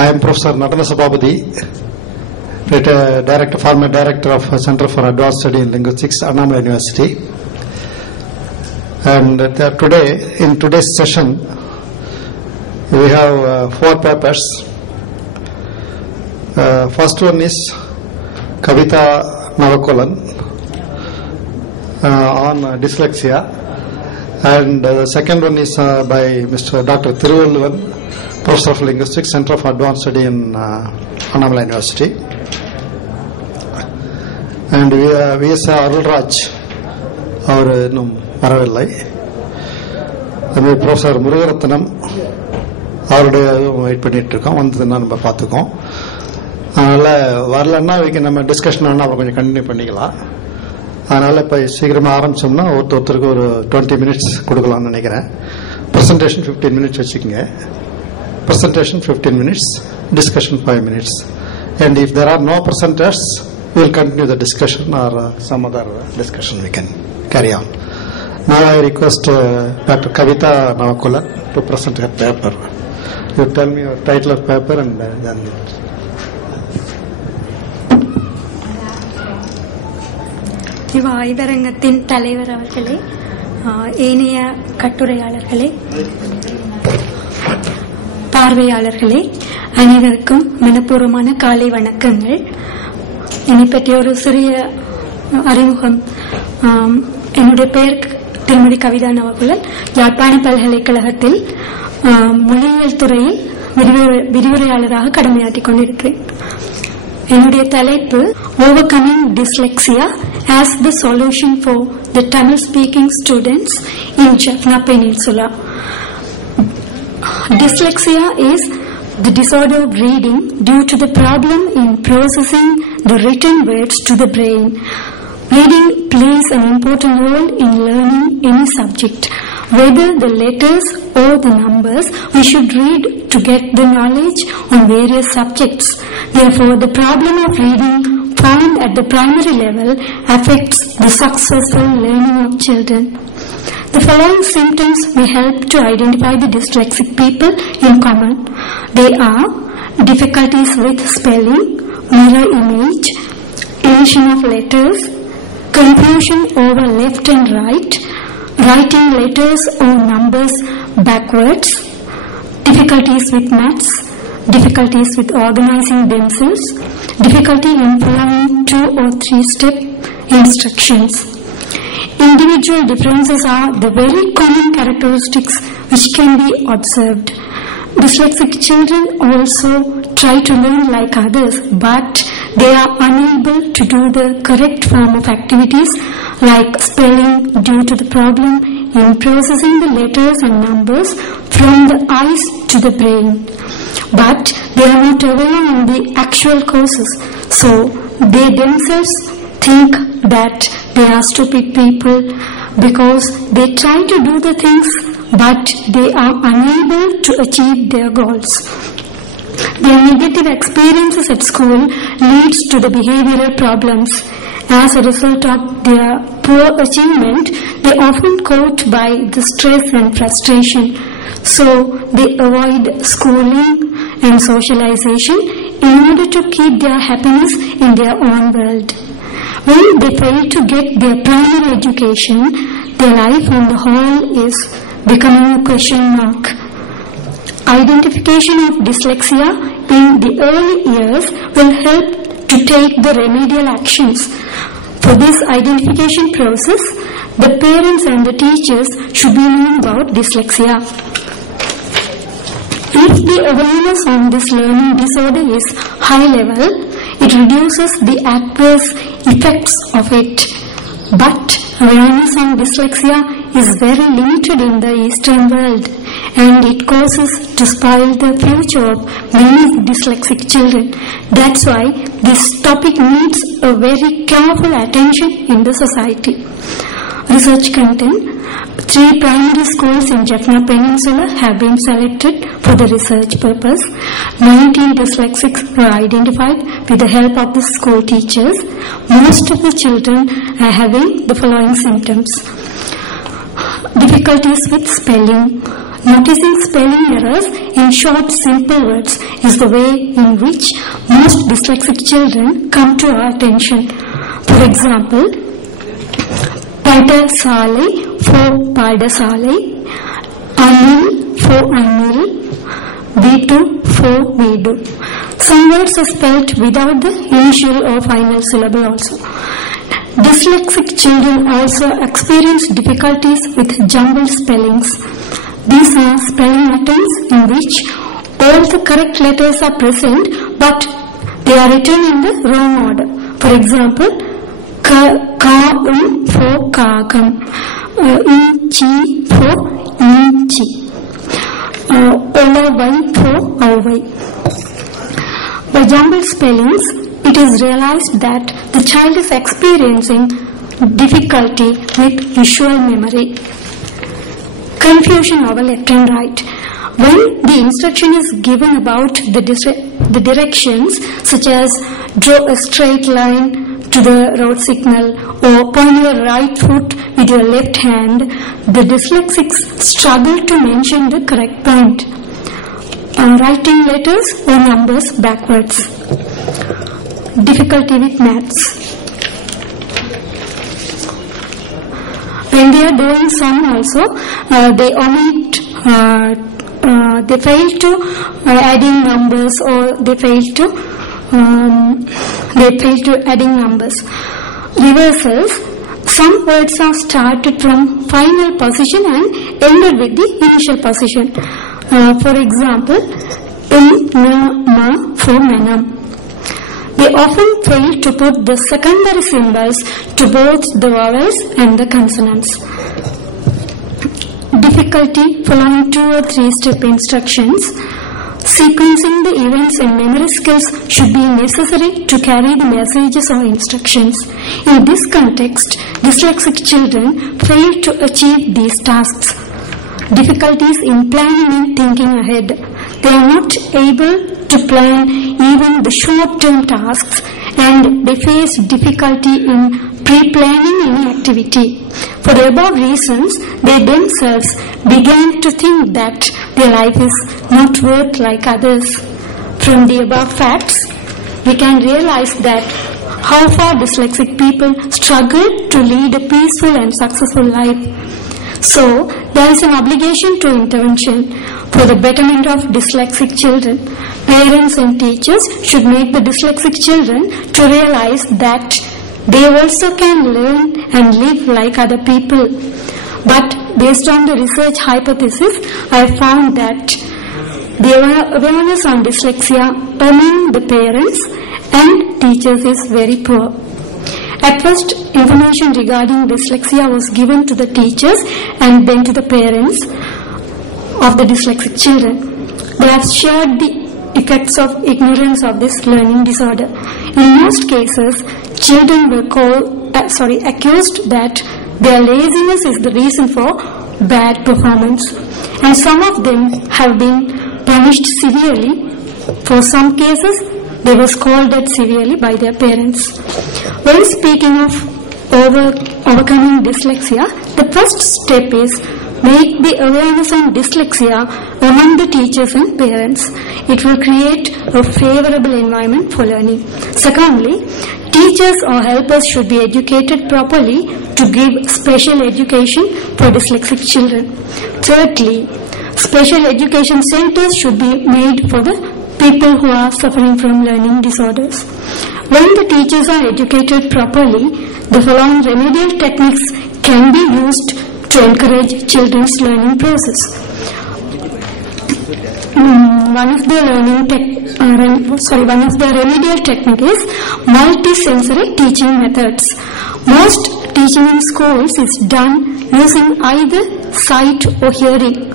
I am Professor Natana Sabapathy, former Director of Center for Advanced Study in Linguistics, Annamalai University. And today, in today's session, we have 4 papers. First one is Kavita Navakolan on dyslexia, and the second one is by Mr. Dr. Thiruvalluvan, Professor of Linguistics, Center for Advanced Study in Annamalai University. And V.S. Arulraj, அவர் இன்னும் வரவில்லை. Professor முருகரத்னம் அவருடைய wait பண்ணிட்டு இருக்கோம், வந்ததுன்னா நம்ம பார்த்துக்கோம். அதனால் வரலன்னா நம்ம டிஸ்கஷன் வேணால் அப்புறம் கொஞ்சம் கண்டினியூ பண்ணிக்கலாம். அதனால் இப்போ சீக்கிரமாக ஆரம்பிச்சோம்னா ஒருத்தருக்கு ஒரு 20 minutes கொடுக்கலாம்னு நினைக்கிறேன். ப்ரெசன்டேஷன் 15 minutes வச்சுக்கோங்க. Presentation 15 minutes, discussion 5 minutes. And if there are no presenters, we will continue the discussion or some other discussion we can carry on. Now I request Dr. Kavita Navakolan to present her paper. You tell me your title of paper and then... ஆய்வரங்கத்தின் தலைவர் அவர்களே, ஏனைய கட்டுரையாளர்களே, பார்வையாளர்களே, அனைவருக்கும் மனப்பூர்வமான காலை வணக்கங்கள். என்னை பற்றிய ஒரு சிறிய அறிமுகம். என்னுடைய பெயர் திருமதி கவிதா நவகுலன். யாழ்ப்பாண பல்கலைக்கழகத்தில் மொழியியல் துறையில் விரிவுரையாளராக கடமையாற்றிக் கொண்டிருக்கிறேன். என்னுடைய தலைப்பு Overcoming Dyslexia as the Solution for the Tamil Speaking Students in Jaffna Peninsula. Dyslexia is the disorder of reading due to the problem in processing the written words to the brain. Reading plays an important role in learning any subject. Whether the letters or the numbers, we should read to get the knowledge on various subjects. Therefore, the problem of reading found at the primary level affects the successful learning of children. The following symptoms may help to identify the dyslexic people in common. They are difficulties with spelling, mirror image, elision of letters, confusion over left and right, writing letters or numbers backwards, difficulties with maths, difficulties with organizing themselves, difficulty in following 2 or 3 step instructions. Individual differences are the very common characteristics which can be observed. Dyslexic children also try to learn like others, but they are unable to do the correct form of activities like spelling due to the problem in processing the letters and numbers from the eyes to the brain. But they are not aware of the actual causes, so they themselves think that they are stupid people because they try to do the things but they are unable to achieve their goals. Their negative experiences at school leads to the behavioral problems. As a result of their poor achievement, they often caught by the stress and frustration. So they avoid schooling and socialization in order to keep their happiness in their own world. When they fail to get their primary education, their life on the whole is becoming a question mark. Identification of dyslexia in the early years will help to take the remedial actions. For this identification process, the parents and the teachers should be known about dyslexia. If the awareness on this learning disorder is high level, it reduces the adverse effects of it. But awareness on dyslexia is very limited in the Eastern world, and it causes to spoil the future of many dyslexic children. That's why this topic needs a very careful attention in the society. Research content: 3 primary schools in Jaffna Peninsula have been selected for the research purpose. 19 dyslexics were identified with the help of the school teachers. Most of the children are having the following symptoms: difficulties with spelling, Noticing spelling errors in short, simple words is the way in which most dyslexic children come to our attention. For example, Padasale for Padasale, Anil for Anil, Vidu for Vidu. Some words are spelled without the initial or final syllable also. Dyslexic children also experience difficulties with jumbled spellings. These are spelling attempts in which all the correct letters are present but they are written in the wrong order. For example, Ka-um for Kagam, In-chi for In-chi, Olavai for Ovai. By jumbled spellings, it is realized that the child is experiencing difficulty with visual memory. Confusion over left and right. When the instruction is given about the directions, such as draw a straight line to the road signal or point your right foot with your left hand, the dyslexics struggle to mention the correct point. Writing letters or numbers backwards. Difficulty with maths. When they are doing sum also, they omit, they fail to adding numbers, or they fail to adding numbers. Reversals. Some words are started from final position and ended with the initial position. For example, ma for manam. They often fail to put the secondary symbols to both the vowels and the consonants. Difficulty following 2 or 3 step instructions. Sequencing the events and memory skills should be necessary to carry the messages or instructions. In this context, dyslexic children fail to achieve these tasks. Difficulties in planning and thinking ahead. They are not able to plan even the short-term tasks, and they face difficulty in pre-planning any activity. For the above reasons, they themselves began to think that their life is not worth like others. From the above facts, we can realize that how far dyslexic people struggle to lead a peaceful and successful life. So, there is an obligation to intervention for the betterment of dyslexic children. Parents and teachers should make the dyslexic children to realize that they also can learn and live like other people. But based on the research hypothesis, I found that the awareness on dyslexia among the parents and teachers is very poor. At first, information regarding dyslexia was given to the teachers and then to the parents of the dyslexic children. They have shared the effects of ignorance of this learning disorder. In most cases, children were accused that their laziness is the reason for bad performance, and some of them have been punished severely. For some cases, they were scolded severely by their parents. When speaking of overcoming dyslexia, the first step is make the awareness on dyslexia among the teachers and parents. It will create a favorable environment for learning. Secondly, teachers or helpers should be educated properly to give special education for dyslexic children. Thirdly, special education centers should be made for the people who are suffering from learning disorders. When the teachers are educated properly, the following remedial techniques can be used to encourage children's learning process. One of the remedial technique is multisensory teaching methods. Most teaching in schools is done using either sight or hearing.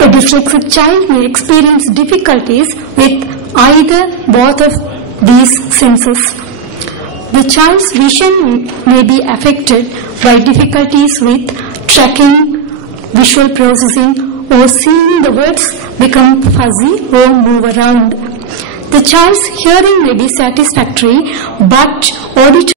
A dyslexic child may experience difficulties with either both of these senses. The child's vision may be affected by difficulties with tracking, visual processing, or seeing the words become fuzzy or move around. The child's hearing may be satisfactory, but auditory